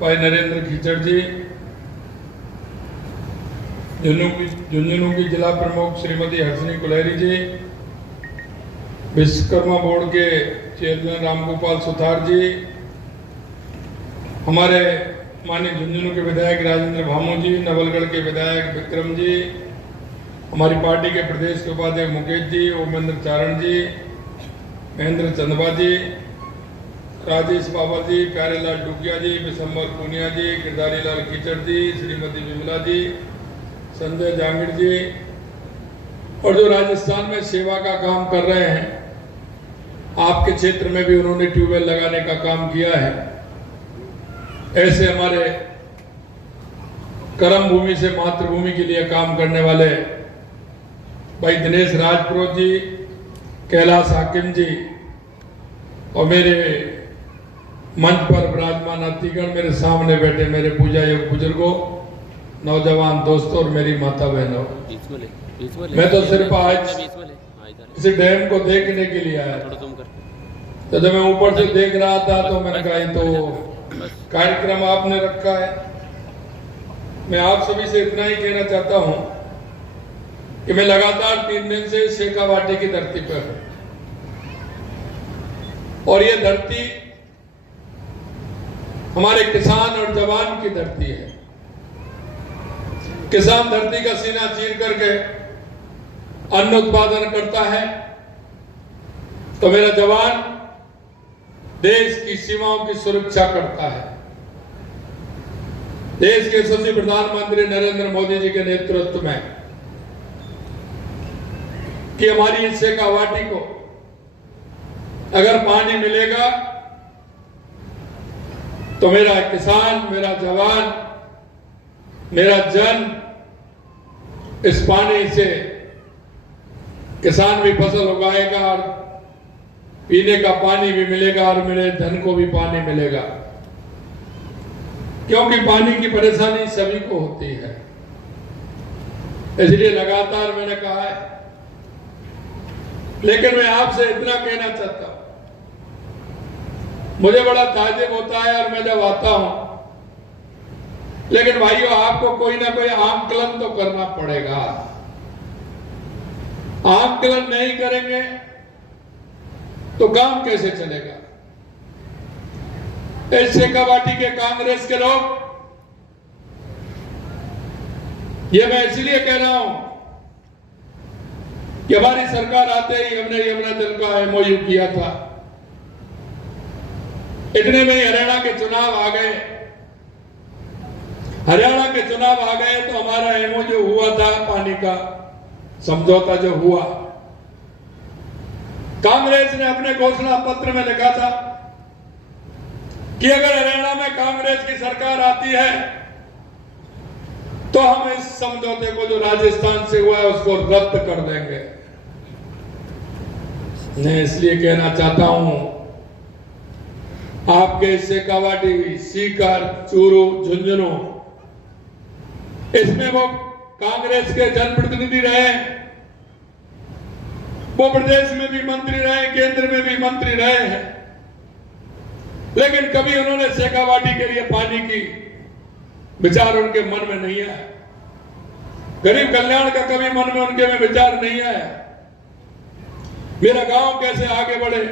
भाई नरेंद्र खीचड़ जी, झुंझुनू की जिला प्रमुख श्रीमती हर्षनी कुलहरी जी, विश्वकर्मा बोर्ड के चेयरमैन रामगोपाल सुथार जी, हमारे माननीय झुंझुनू के विधायक राजेंद्र भामू जी, नवलगढ़ के विधायक विक्रम जी, हमारी पार्टी के प्रदेश के उपाध्यक्ष मुकेश जी, ओमेंद्र चारण जी, महेंद्र चंदवा जी, राजेश बाबा जी, प्यारेलाल डुगिया जी, विशंबर पूनिया जी, गिरधारी लाल खीचड़ जी, श्रीमती विमला जी, संजय जांगीर जी, और जो राजस्थान में सेवा का काम कर रहे हैं, आपके क्षेत्र में भी उन्होंने ट्यूबवेल लगाने का काम किया है। ऐसे हमारे कर्म भूमि से मातृभूमि के लिए काम करने वाले भाई दिनेश राजपुरोहित जी, कैलाश हाकिम जी, और मेरे मंच पर विराजमान अतिथिगण, मेरे सामने बैठे मेरे पूजा योग बुजुर्गों, नौजवान दोस्तों और मेरी माता बहनों, मैं तो सिर्फ आज इस डैम को देखने के लिए आया। तो जब मैं ऊपर से देख रहा था तो मैंने कहा तो कार्यक्रम आपने रखा है। मैं आप सभी से इतना ही कहना चाहता हूं कि मैं लगातार 3 दिन से शेखावाटी की धरती पर हूं, और ये धरती हमारे किसान और जवान की धरती है। किसान धरती का सीना चीर करके अन्न उत्पादन करता है, तो मेरा जवान देश की सीमाओं की सुरक्षा करता है। देश के यशस्वी प्रधानमंत्री नरेंद्र मोदी जी के नेतृत्व में कि हमारी इस शेखावाटी को अगर पानी मिलेगा तो मेरा किसान, मेरा जवान, मेरा जन इस पानी से किसान भी फसल उगाएगा और पीने का पानी भी मिलेगा और मेरे धन को भी पानी मिलेगा, क्योंकि पानी की परेशानी सभी को होती है। इसलिए लगातार मैंने कहा है, लेकिन मैं आपसे इतना कहना चाहता हूं, मुझे बड़ा ताज्जुब होता है और मैं जब आता हूं, लेकिन भाइयों आपको कोई ना कोई आंकलन तो करना पड़ेगा। आंकलन नहीं करेंगे तो काम कैसे चलेगा? इस शेखावाटी के कांग्रेस के लोग, ये मैं इसलिए कह रहा हूं कि हमारी सरकार आते ही हमने यमुना जल का एमओयू किया था। इतने में हरियाणा के चुनाव आ गए। हरियाणा के चुनाव आ गए तो हमारा एमओ जो हुआ था, पानी का समझौता जो हुआ, कांग्रेस ने अपने घोषणा पत्र में लिखा था कि अगर हरियाणा में कांग्रेस की सरकार आती है तो हम इस समझौते को जो राजस्थान से हुआ है उसको रद्द कर देंगे। मैं इसलिए कहना चाहता हूं, आपके शेखावाटी, सीकर, चूरू, झुंझुनू, इसमें वो कांग्रेस के जनप्रतिनिधि रहे, वो प्रदेश में भी मंत्री रहे, केंद्र में भी मंत्री रहे हैं, लेकिन कभी उन्होंने शेखावाटी के लिए पानी की विचार उनके मन में नहीं आया। गरीब कल्याण का कभी मन में उनके में विचार नहीं आया। मेरा गांव कैसे आगे बढ़े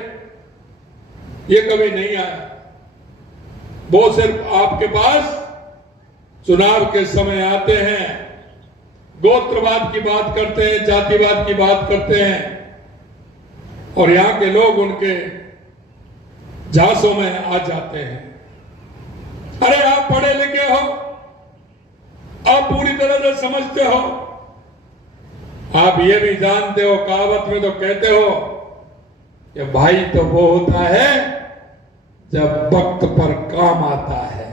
ये कभी नहीं आया। वो सिर्फ आपके पास चुनाव के समय आते हैं, गोत्रवाद की बात करते हैं, जातिवाद की बात करते हैं, और यहां के लोग उनके झांसों में आ जाते हैं। अरे आप पढ़े लिखे हो, आप पूरी तरह से समझते हो, आप ये भी जानते हो, कहावत में तो कहते हो कि भाई तो वो होता है जब वक्त पर काम आता है।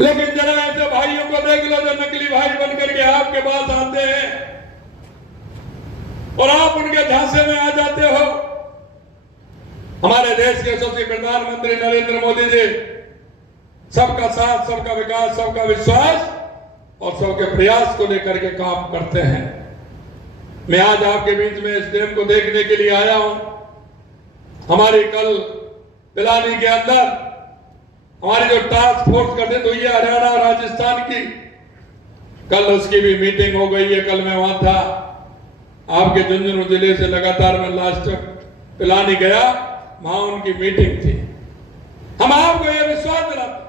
लेकिन जरा ऐसे भाइयों को देख लो जो नकली भाई बनकर के आपके पास आते हैं और आप उनके झांसे में आ जाते हो। हमारे देश के यशस्वी प्रधानमंत्री नरेंद्र मोदी जी सबका साथ, सबका विकास, सबका विश्वास और सबके प्रयास को लेकर के काम करते हैं। मैं आज आपके बीच में इस डैम को देखने के लिए आया हूं। हमारी कल पिलानी के अंदर हमारी जो टास्क फोर्स गठित हुई है हरियाणा और राजस्थान की, कल उसकी भी मीटिंग हो गई है। कल मैं वहां था, आपके झुंझुनू जिले से लगातार मैं लास्ट तक पिलानी गया, वहां उनकी मीटिंग थी। हम आपको यह विश्वास दिलाते